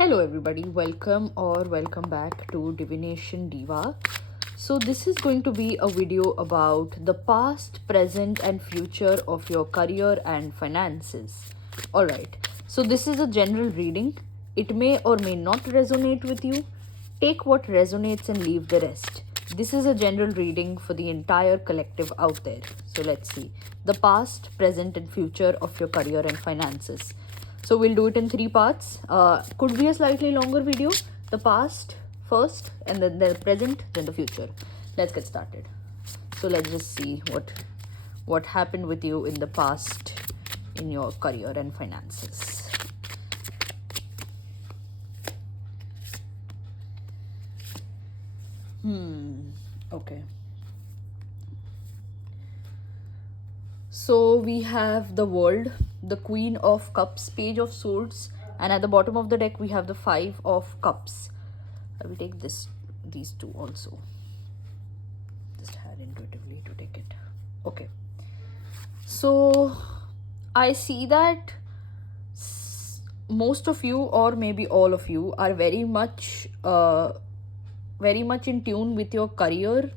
Hello, everybody. Welcome back to Divination Diva. So, this is going to be a video about the past, present, and future of your career and finances. Alright, so this is a general reading. It may or may not resonate with you. Take what resonates and leave the rest. This is a general reading for the entire collective out there. So, let's see the past, present, and future of your career and finances. So we'll do it in three parts. Could be a slightly longer video. The past first, and then the present, then the future. Let's get started. So let's just see what happened with you in the past in your career and finances. Okay. So we have the World, the Queen of Cups, Page of Swords, and at the bottom of the deck we have the Five of Cups. I will take these two also. Just had intuitively to take it. Okay. So I see that most of you, or maybe all of you, are very much in tune with your career.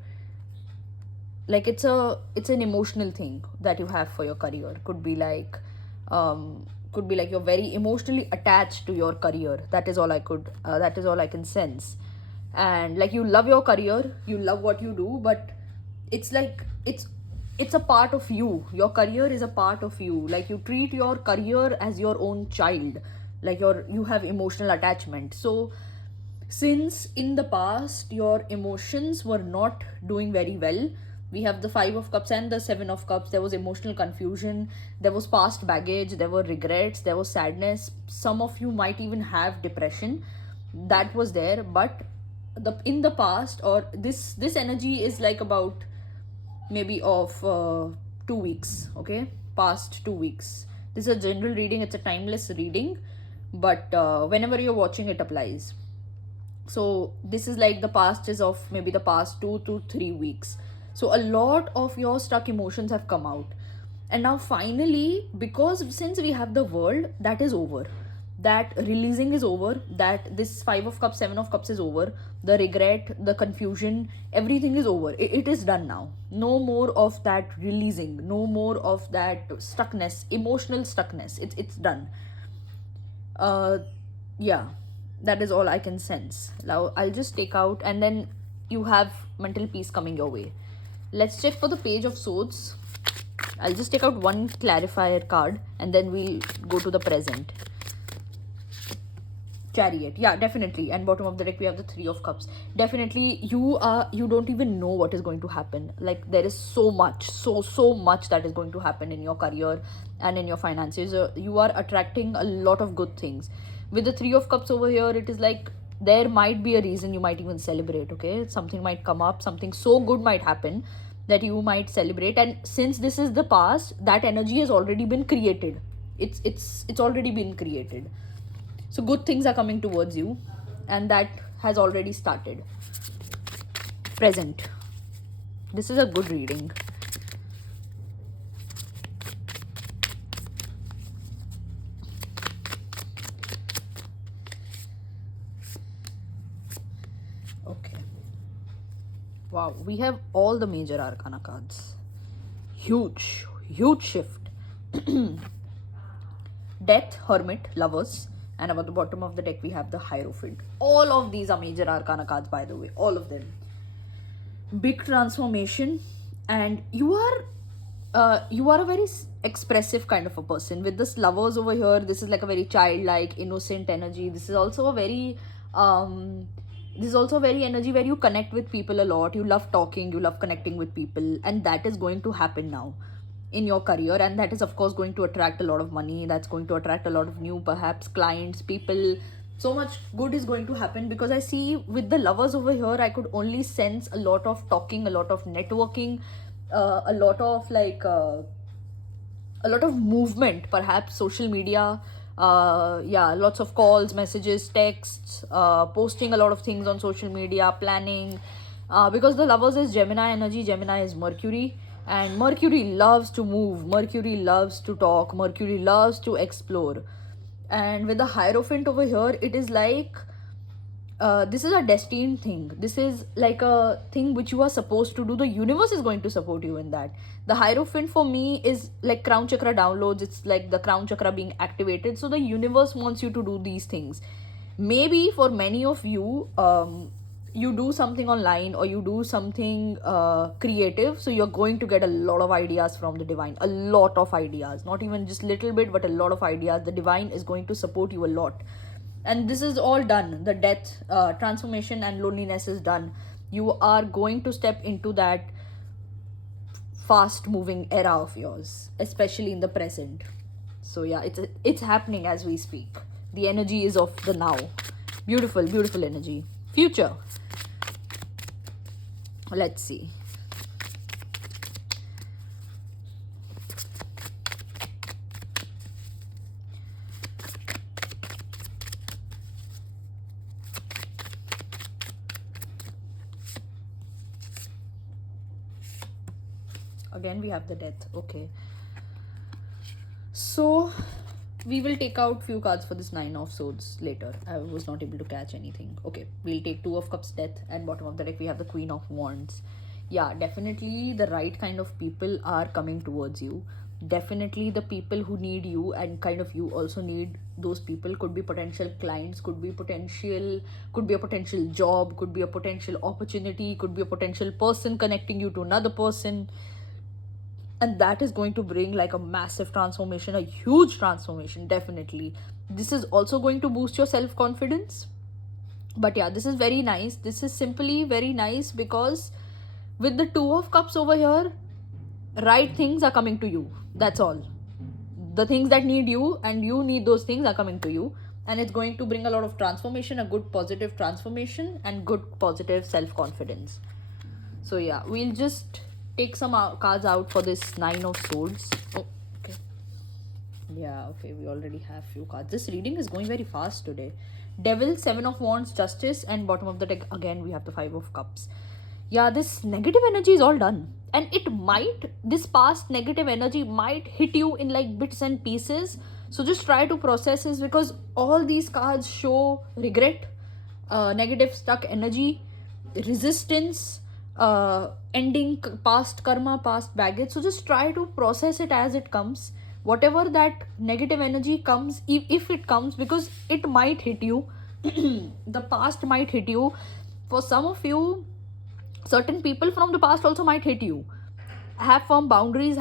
Like it's an emotional thing that you have for your career. Could be like you're very emotionally attached to your career. That is all I can sense. And like you love your career, you love what you do, but it's like it's a part of you. Your career is a part of you. Like you treat your career as your own child. Like you have emotional attachment. So since in the past your emotions were not doing very well, we have the Five of Cups and the Seven of Cups. There was emotional confusion, there was past baggage, there were regrets, there was sadness. Some of you might even have depression. That was there, but in the past, or this energy is like about maybe of 2 weeks. Okay, past 2 weeks. This is a general reading, it's a timeless reading, but whenever you're watching it applies. So this is like the past is of maybe the past 2 to 3 weeks. So a lot of your stuck emotions have come out, and now finally, because since we have the World, that is over, that releasing is over, that this Five of Cups, Seven of Cups is over, the regret, the confusion, everything is over. It is done now. No more of that releasing, no more of that stuckness, emotional stuckness. It's done. Yeah, that is all I can sense. Now I'll just take out, and then you have mental peace coming your way. Let's check for the Page of Swords. I'll just take out one clarifier card, and then we'll go to the present. Chariot, yeah, definitely. And bottom of the deck we have the Three of Cups. Definitely you don't even know what is going to happen. Like there is so much that is going to happen in your career and in your finances. You are attracting a lot of good things. With the Three of Cups over here, it is like there might be a reason you might even celebrate. Okay, something might come up, something so good might happen that you might celebrate. And since this is the past, that energy has already been created. It's already been created. So good things are coming towards you, and that has already started. Present. This is a good reading. Okay. Wow, we have all the major arcana cards. Huge shift. Death, Hermit, Lovers, and at the bottom of the deck we have the Hierophant. All of these are major arcana cards, by the way, all of them. Big transformation, and you are a very expressive kind of a person. With this Lovers over here, this is like a very childlike, innocent energy. This is also a very energy where you connect with people a lot. You love talking, you love connecting with people, and that is going to happen now in your career, and that is of course going to attract a lot of money. That's going to attract a lot of new perhaps clients, people. So much good is going to happen, because I see with the Lovers over here, I could only sense a lot of talking, a lot of networking, a lot of a lot of movement, perhaps social media. Lots of calls, messages, texts, posting a lot of things on social media, planning, because the Lovers is Gemini energy. Gemini is Mercury, and Mercury loves to move, Mercury loves to talk, Mercury loves to explore. And with the Hierophant over here, it is like this is a destined thing. This is like a thing which you are supposed to do. The universe is going to support you in that. The Hierophant for me is like crown chakra downloads. It's like the crown chakra being activated. So the universe wants you to do these things. Maybe for many of you, you do something online or you do something creative, so you're going to get a lot of ideas from the divine. A lot of ideas, not even just little bit, but a lot of ideas. The divine is going to support you a lot. And this is all done. The death, transformation and loneliness is done. You are going to step into that fast moving era of yours, especially in the present. So yeah, it's happening as we speak. The energy is of the now. Beautiful, beautiful energy. Future, let's see. Again we have the death. Okay, so we will take out few cards for this Nine of Swords later. I was not able to catch anything. Okay, we'll take Two of Cups, death, and bottom of the deck we have the Queen of Wands. Yeah, definitely the right kind of people are coming towards you. Definitely the people who need you, and kind of you also need those people. Could be potential clients, could be a potential job, could be a potential opportunity, could be a potential person connecting you to another person. And that is going to bring like a massive transformation, a huge transformation. Definitely this is also going to boost your self-confidence. But yeah, this is very nice. This is simply very nice because with the Two of Cups over here, right things are coming to you. That's all. The things that need you and you need those things are coming to you, and it's going to bring a lot of transformation, a good positive transformation and good positive self-confidence. So yeah, we'll just take some cards out for this Nine of Swords. Oh, okay. Yeah, okay, we already have few cards. This reading is going very fast today. Devil, Seven of Wands, Justice, and bottom of the deck again we have the Five of Cups. Yeah, this negative energy is all done. And this past negative energy might hit you in like bits and pieces. So just try to process this, because all these cards show regret, negative stuck energy, resistance, ending past karma, past baggage. So just try to process it as it comes. Whatever that negative energy comes, if it comes, because it might hit you. The past might hit you. For some of you, certain people from the past also might hit you. Have firm boundaries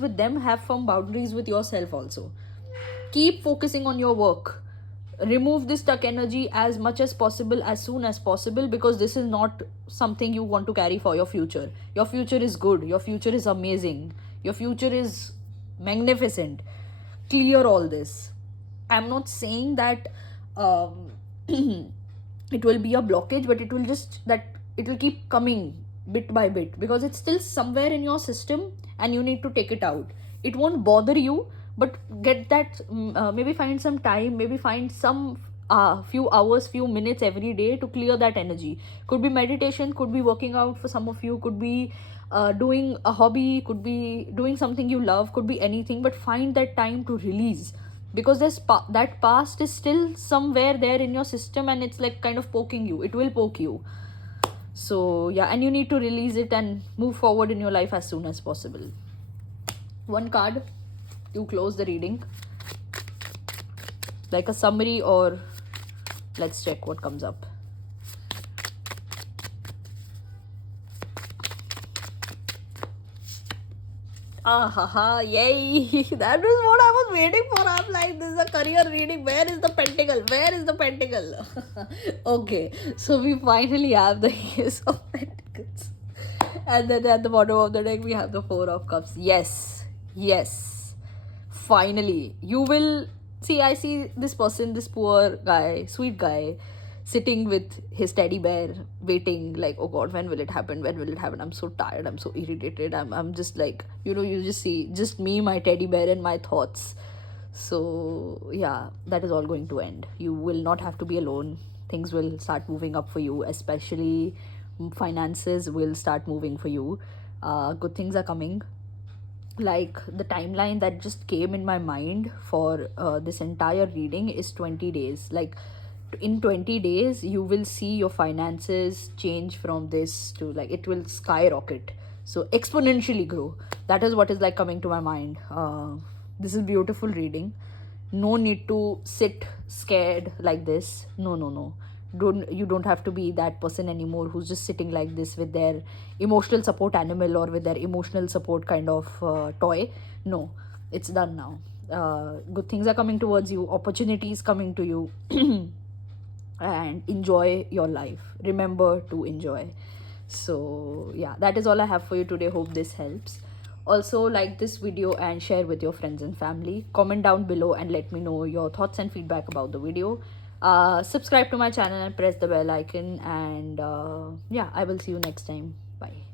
with them, have firm boundaries with yourself also. Keep focusing on your work. Remove this stuck energy as much as possible, as soon as possible, because this is not something you want to carry for your future. Your future is good, your future is amazing, your future is magnificent. Clear all this. I'm not saying that it will be a blockage, but it will keep coming bit by bit, because it's still somewhere in your system and you need to take it out. It won't bother you, but get that, maybe find some time, maybe find some few hours, few minutes every day to clear that energy. Could be meditation, could be working out for some of you, could be doing a hobby, could be doing something you love, could be anything, but find that time to release, because that past is still somewhere there in your system and it's like kind of poking you. It will poke you. So yeah, and you need to release it and move forward in your life as soon as possible. One card to close the reading, like a summary, or let's check what comes up. Yay. That is what I was waiting for. I'm like, this is a career reading. Where is the pentacle? Where is the pentacle? Okay, so we finally have the Ace of Pentacles, and then at the bottom of the deck we have the Four of Cups. Yes, finally you will see. I see this person, this poor guy, sweet guy, sitting with his teddy bear, waiting like, oh god, when will it happen, I'm so tired, I'm so irritated, I'm just like, you just see just me, my teddy bear, and my thoughts. So yeah, that is all going to end. You will not have to be alone. Things will start moving up for you, especially finances will start moving for you. Good things are coming. like the timeline that just came in my mind for this entire reading is 20 days. Like in 20 days you will see your finances change from this to, like, it will skyrocket, so exponentially grow. That is what is like coming to my mind. This is beautiful reading. No need to sit scared like this. No, no, no. Don't have to be that person anymore who's just sitting like this with their emotional support animal or with their emotional support kind of toy. No, it's done now. Good things are coming towards you, opportunities coming to you. And enjoy your life. Remember to enjoy. So yeah, that is all I have for you today. Hope this helps. Also, like this video and share with your friends and family. Comment down below and let me know your thoughts and feedback about the video. Subscribe to my channel and press the bell icon. And yeah, I will see you next time. Bye.